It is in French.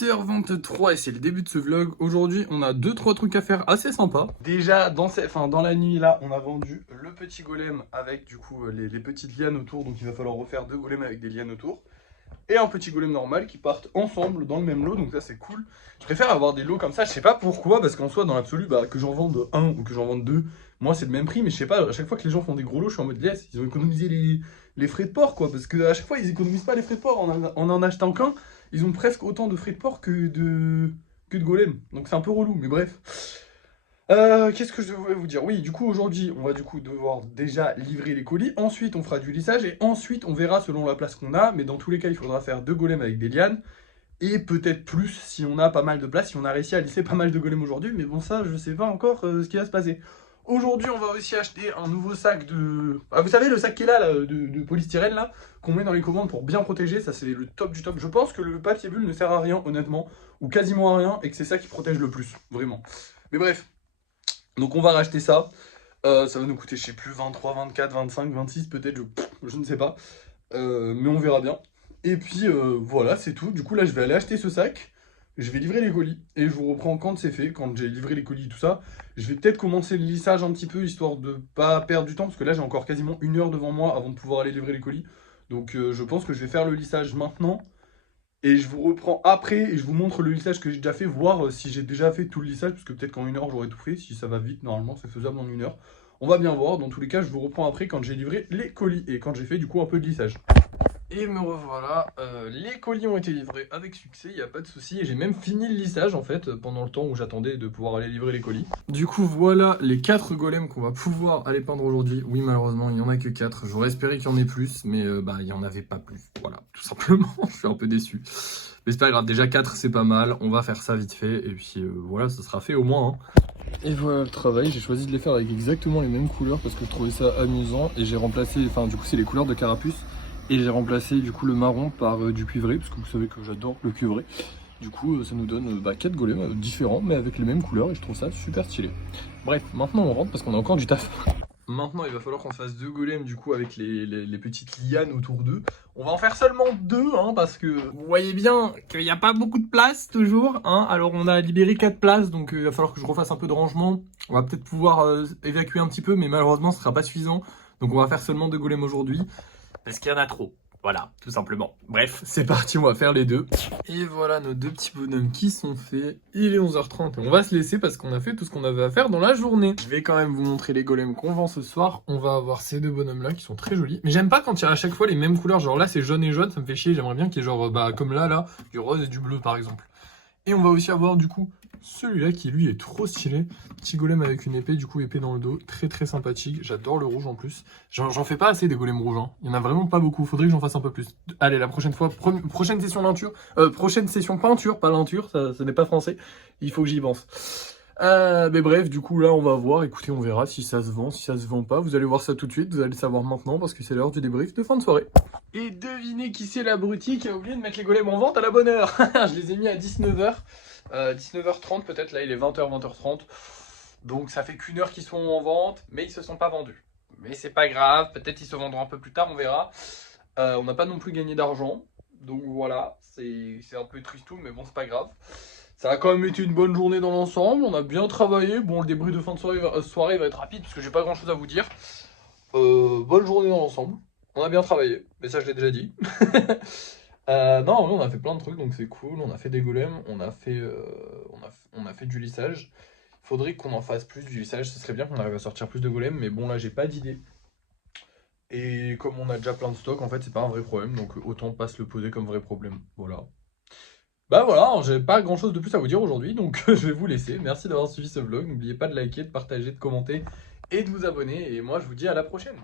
8h23 et c'est le début de ce vlog. Aujourd'hui, on a 2-3 trucs à faire assez sympas. Déjà, dans la nuit là, on a vendu le petit golem avec du coup les petites lianes autour. Donc il va falloir refaire 2 golems avec des lianes autour. Et un petit golem normal qui partent ensemble dans le même lot. Donc ça c'est cool. Je préfère avoir des lots comme ça, je sais pas pourquoi. Parce qu'en soi, dans l'absolu, que j'en vende un ou que j'en vende deux, moi c'est le même prix. Mais je sais pas, à chaque fois que les gens font des gros lots, je suis en mode yes, ils ont économisé les frais de port quoi. Parce qu'à chaque fois, ils économisent pas les frais de port en achetant qu'un. Ils ont presque autant de frais de port que de golem. Donc c'est un peu relou, mais bref. Qu'est-ce que je voulais vous dire? Oui, du coup, aujourd'hui, on va du coup devoir déjà livrer les colis. Ensuite, on fera du lissage. Et ensuite, on verra selon la place qu'on a. Mais dans tous les cas, il faudra faire 2 golems avec des lianes. Et peut-être plus si on a pas mal de place, si on a réussi à lisser pas mal de golems aujourd'hui. Mais bon, ça, je sais pas encore ce qui va se passer. Aujourd'hui, on va aussi acheter un nouveau sac de... Ah, vous savez, le sac qui est là, de polystyrène, là, qu'on met dans les commandes pour bien protéger. Ça, c'est le top du top. Je pense que le papier bulle ne sert à rien, honnêtement, ou quasiment à rien, et que c'est ça qui protège le plus, vraiment. Mais bref, donc on va racheter ça. Ça va nous coûter, je sais plus, 23, 24, 25, 26 peut-être, je ne sais pas. Mais on verra bien. Et puis, voilà, c'est tout. Du coup, là, je vais aller acheter ce sac. Je vais livrer les colis et je vous reprends quand c'est fait, quand j'ai livré les colis et tout ça. Je vais peut-être commencer le lissage un petit peu, histoire de pas perdre du temps, parce que là j'ai encore quasiment 1 heure devant moi avant de pouvoir aller livrer les colis. Donc je pense que je vais faire le lissage maintenant, et je vous reprends après, et je vous montre le lissage que j'ai déjà fait, voir si j'ai déjà fait tout le lissage, parce que peut-être qu'en 1 heure j'aurai tout fait, si ça va vite, normalement c'est faisable en 1 heure. On va bien voir, dans tous les cas je vous reprends après quand j'ai livré les colis, et quand j'ai fait du coup un peu de lissage. Et me revoilà, les colis ont été livrés avec succès, il n'y a pas de souci. Et j'ai même fini le lissage en fait, pendant le temps où j'attendais de pouvoir aller livrer les colis. Du coup voilà les 4 golems qu'on va pouvoir aller peindre aujourd'hui. Oui malheureusement il n'y en a que 4, j'aurais espéré qu'il y en ait plus, mais il n'y en avait pas plus. Voilà, tout simplement, je suis un peu déçu. Mais c'est pas grave, déjà 4 c'est pas mal, on va faire ça vite fait. Et puis voilà, ça sera fait au moins. Hein. Et voilà le travail, j'ai choisi de les faire avec exactement les mêmes couleurs parce que je trouvais ça amusant. Et j'ai remplacé, enfin du coup c'est les couleurs de carapuce. Et j'ai remplacé du coup le marron par du cuivré, parce que vous savez que j'adore le cuivré. Du coup ça nous donne 4 golems différents mais avec les mêmes couleurs et je trouve ça super stylé. Bref, maintenant on rentre parce qu'on a encore du taf. Maintenant il va falloir qu'on fasse 2 golems du coup avec les petites lianes autour d'eux. On va en faire seulement 2 hein, parce que vous voyez bien qu'il n'y a pas beaucoup de place toujours. Hein. Alors on a libéré 4 places donc il va falloir que je refasse un peu de rangement. On va peut-être pouvoir évacuer un petit peu mais malheureusement ce sera pas suffisant. Donc on va faire seulement 2 golems aujourd'hui. Parce qu'il y en a trop. Voilà, tout simplement. Bref, c'est parti, on va faire les 2. Et voilà nos 2 petits bonhommes qui sont faits. Il est 11h30 et on va se laisser parce qu'on a fait tout ce qu'on avait à faire dans la journée. Je vais quand même vous montrer les golems qu'on vend ce soir. On va avoir ces 2 bonhommes là qui sont très jolis. Mais j'aime pas quand il y a à chaque fois les mêmes couleurs. Genre là c'est jaune et jaune, ça me fait chier. J'aimerais bien qu'il y ait genre, comme là, du rose et du bleu par exemple. Et on va aussi avoir du coup celui-là qui lui est trop stylé. Petit golem avec une épée, du coup épée dans le dos. Très très sympathique. J'adore le rouge en plus. J'en fais pas assez des golems rouges. Hein. Il y en a vraiment pas beaucoup. Faudrait que j'en fasse un peu plus. Allez, la prochaine fois, prochaine session peinture. Prochaine session peinture, pas leinture. Ça n'est pas français. Il faut que j'y pense. Mais bref, du coup là on va voir. Écoutez, on verra si ça se vend, si ça se vend pas. Vous allez voir ça tout de suite. Vous allez le savoir maintenant parce que c'est l'heure du débrief de fin de soirée. Et devinez qui c'est l'abruti qui a oublié de mettre les golems en vente à la bonne heure. Je les ai mis à 19h. 19h30 peut-être, là il est 20h, 20h30. Donc ça fait qu'1 heure qu'ils sont en vente, mais ils se sont pas vendus. Mais c'est pas grave, peut-être ils se vendront un peu plus tard, on verra. On n'a pas non plus gagné d'argent. Donc voilà, c'est un peu tristou, mais bon c'est pas grave. Ça a quand même été une bonne journée dans l'ensemble, on a bien travaillé. Bon le débrief de fin de soirée va être rapide parce que j'ai pas grand chose à vous dire. Bonne journée dans l'ensemble, on a bien travaillé, mais ça je l'ai déjà dit. Non, on a fait plein de trucs, donc c'est cool. On a fait des golems, on a fait du lissage. Il faudrait qu'on en fasse plus du lissage, ce serait bien qu'on arrive à sortir plus de golems, mais bon là j'ai pas d'idée. Et comme on a déjà plein de stock, en fait c'est pas un vrai problème, donc autant pas se le poser comme vrai problème. Voilà. Bah voilà, j'ai pas grand chose de plus à vous dire aujourd'hui, donc je vais vous laisser. Merci d'avoir suivi ce vlog, n'oubliez pas de liker, de partager, de commenter et de vous abonner. Et moi je vous dis à la prochaine.